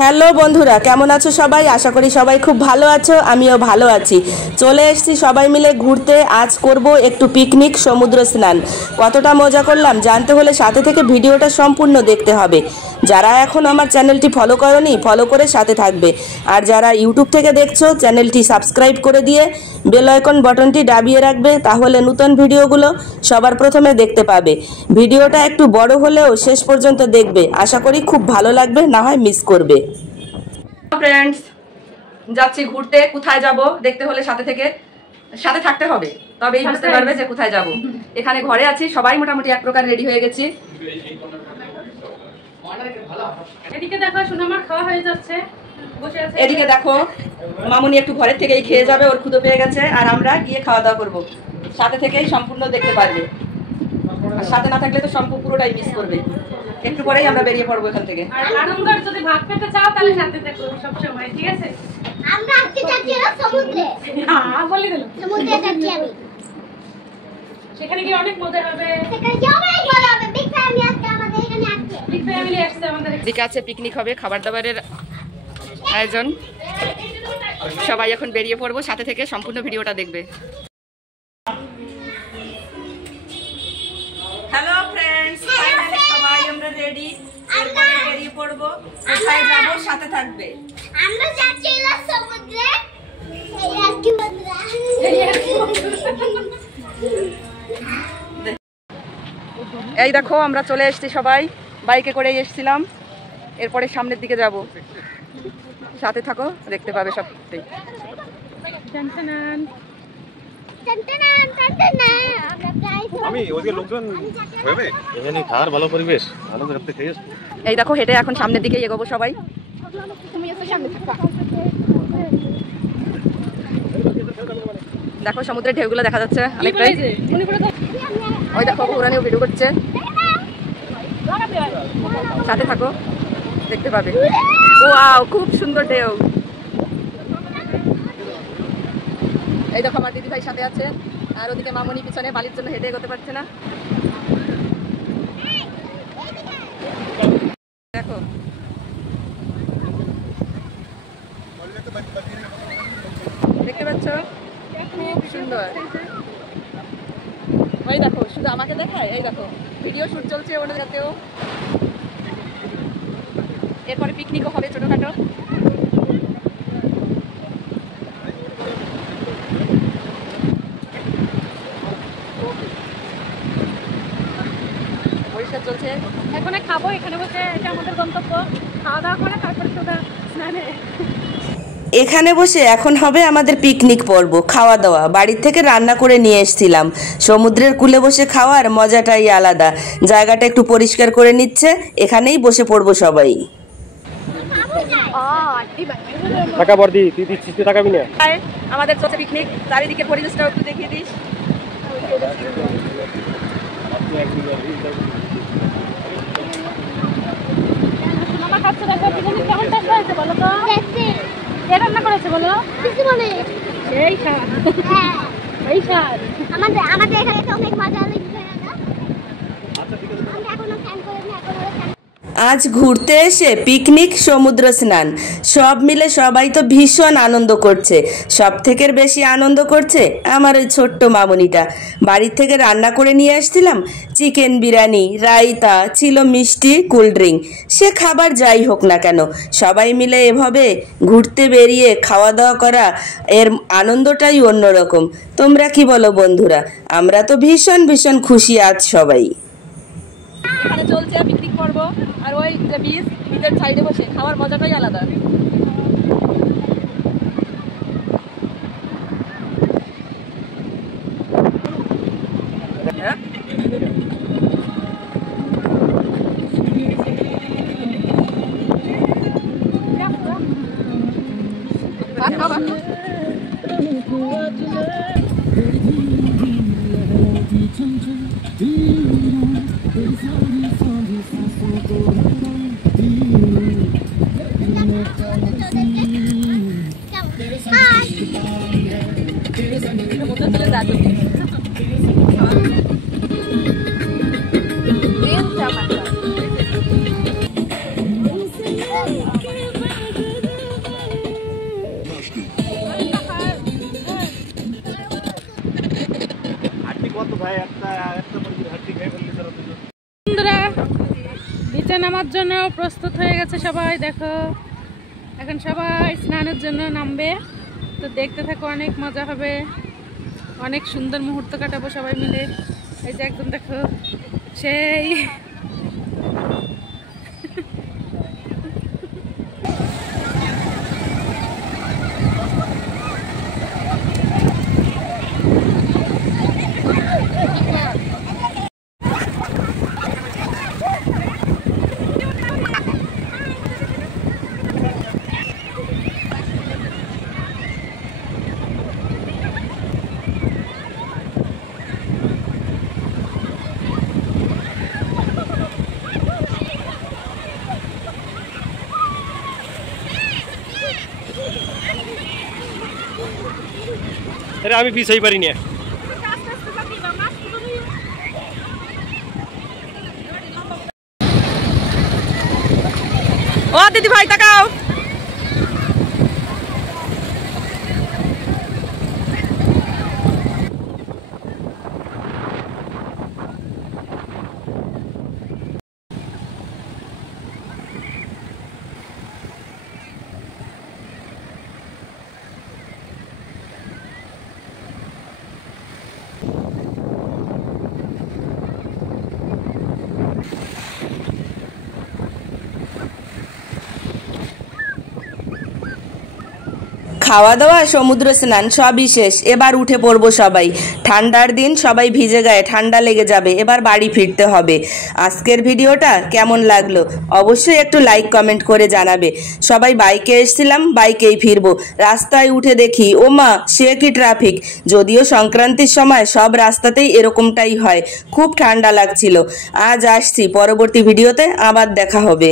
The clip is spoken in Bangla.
হ্যালো বন্ধুরা, কেমন আছো সবাই? আশা করি সবাই খুব ভালো আছো, আমিও ভালো আছি। চলে এসেছি সবাই মিলে ঘুরতে। আজ করব একটু পিকনিক, সমুদ্র স্নান। কতটা মজা করলাম জানতে হলে সাথে থেকে ভিডিওটা সম্পূর্ণ দেখতে হবে। যারা এখন আমার চ্যানেলটি ফলো করোনি, ফলো করে সাথে থাকবে। আর যারা ইউটিউব থেকে দেখছো, চ্যানেলটি সাবস্ক্রাইব করে দিয়ে বেল আইকন বাটনটি দাবিয়ে রাখবে, তাহলে নতুন ভিডিওগুলো সবার প্রথমে দেখতে পাবে। ভিডিওটা একটু বড় হলেও শেষ পর্যন্ত দেখবে, আশা করি খুব ভালো লাগবে, না হয় মিস করবে। ফ্রেন্ডস, যাচ্ছি ঘুরতে। কোথায় যাব দেখতে হলে সাথে থাকতে হবে, তবেই বুঝতে পারবে যে কোথায় যাব। এখানে ঘরে আছি, সবাই মোটামুটি এক প্রকার রেডি হয়ে গেছি। এদিকে দেখো সোনামার খাওয়া হয়ে যাচ্ছে, বসে আছে। এদিকে দেখো মামুনি একটু ঘরের থেকেই খেয়ে যাবে, ওর ক্ষুধা পেয়ে গেছে। আর আমরা গিয়ে খাওয়া দাওয়া করবো। সাথে থেকেই সম্পূর্ণ দেখতে পারবে, আর সাথে না থাকলে তো সম্পূর্ণ পুরোটাই মিস করবে। একটু পরেই আমরা বেরিয়ে পড়বো এখান থেকে। আর আনন্দর যদি ভাগ পেতে চাও তাহলে সাথে থাকো সব সময়, ঠিক আছে? আমরা আজকে যাচ্ছি সমুদ্রে। হ্যাঁ, বলে দিলাম সমুদ্রে যাচ্ছি আমি। সেখানে কি অনেক মজা হবে। সেখানে কি অনেক মজা হবে। বিগ ফ্যামিলি আজকে আমাদের এখানে আসছে। বিগ ফ্যামিলি আসছে আমাদের। এদিকে আছে পিকনিক হবে, খাবার দাবারের আয়োজন। সবাই এখন বেরিয়ে পড়বো, সাথে থেকে সম্পূর্ণ ভিডিওটা দেখবে। হ্যালো ফ্রেন্ডস, ফাইনালি সবাই আমরা রেডি। এরপরে বেরিয়ে পড়বো। কোথায় যাবো সাথে থাকবে। আমরা যাচ্ছি সমুদ্রে। এই আজকে বন্ধুরা। এই দেখো আমরা চলে এসেছি, সবাই বাইকে করেই এসেছিলাম। এরপরে সামনের দিকে যাব, সাথে থাকো, দেখতে পাবে সবটাই। আমি ওইদিকে লোকজন হবে এখানে খাওয়ার ভালো পরিবেশ, ভালো করতে খেয়ে। এই দেখো হেঁটে এখন সামনের দিকে এগোবো সবাই। দেখো সমুদ্রের ঢেউগুলো দেখা যাচ্ছে অনেকটাই। ওই দেখো পুরানিও ভিডিও করছে, সাথে থাকো, দেখতে পাবে। ওয়াও, খুব সুন্দর ঢেউ। এই দেখো আমার দিদি ভাই সাথে আছে, আর ওদিকে মামুনি পিছনে বালির জন্য হেঁটে এগোতে পারছে না। দেখো দেখতে পাচ্ছ, খুব সুন্দর। ওই দেখো শুধু আমাকে দেখায়, এই দেখো ভিডিও শুট চলছে ওনার যাতেও। এরপরে পিকনিকও হবে ছোটখাটো। পরিষ্কার চলছে। এখন খাবো এখানে বসে, এটা আমাদের গন্তব্য। খাওয়া দাওয়া করে তারপরে সোজা স্নানে। এখানে বসে এখন হবে আমাদের পিকনিক পর্ব, খাওয়া দাওয়া। বাড়ির থেকে রান্না করে নিয়ে এসেছিলাম। সমুদ্রের কূলে বসে খাওয়ার মজাটাই আলাদা। জায়গাটা একটু পরিষ্কার করে নিচ্ছে, এখানেই বসে পড়বো সবাই। টাকা বর্দি তুই দিচ্ছিস, তুই টাকা বিনা। আমাদের চলছে পিকনিক, চারিদিকের পরিবেশটাও একটু দেখিয়ে দিস। সোনামা খাচ্ছে, দেখো বিরিয়ানি কেমন টেস্ট হয়েছে বলো তো। কে রান্না করেছে বলো? কিছু বলে। এই স্বাদ, হ্যাঁ, এই স্বাদ। আমাদের এখানে তো অনেক মজা লাগছে। আমরা এখনো ফ্যান করে নি, এখনো আজ ঘুরতে এসে পিকনিক, সমুদ্র স্নান, সব মিলে সবাই তো ভীষণ আনন্দ করছে। সব থেকে বেশি আনন্দ করছে আমার ওই ছোট্ট মামুনিটা। বাড়ির থেকে রান্না করে নিয়ে আসছিলাম, চিকেন বিরিয়ানি, রায়তা ছিল, মিষ্টি, কোল্ড ড্রিঙ্ক। সে খাবার যাই হোক না কেন, সবাই মিলে এভাবে ঘুরতে বেরিয়ে খাওয়া দাওয়া করা, এর আনন্দটাই অন্যরকম। তোমরা কি বলো বন্ধুরা? আমরা তো ভীষণ ভীষণ খুশি আজ সবাই। এখানে চলছে পিকনিক পর্ব, আর ওই যে বীজের সাইডে বসে খাওয়ার মজাটাই আলাদা। নামার জন্য প্রস্তুত হয়ে গেছে সবাই। দেখো এখন সবাই স্নানের জন্য নামবে, তো দেখতে থাকো, অনেক মজা হবে, অনেক সুন্দর মুহূর্ত কাটাবো সবাই মিলে। এই যে একদম দেখো সেই अरे আমি পিছাই পারি না। ও দিদি ভাই তাকাও। খাওয়া দাওয়া সমুদ্র স্নান সবই শেষ, এবার উঠে পড়বো সবাই। ঠান্ডার দিন, সবাই ভিজে গায়ে, ঠান্ডা লেগে যাবে, এবার বাড়ি ফিরতে হবে। আজকের ভিডিওটা কেমন লাগলো অবশ্যই একটু লাইক কমেন্ট করে জানাবে। সবাই বাইকে এসেছিলাম, বাইকেই ফিরবো। রাস্তায় উঠে দেখি ও মা, সে কি ট্রাফিক। যদিও সংক্রান্তির সময় সব রাস্তাতেই এরকমটাই হয়। খুব ঠান্ডা লাগছিল। আজ আসছি, পরবর্তী ভিডিওতে আবার দেখা হবে।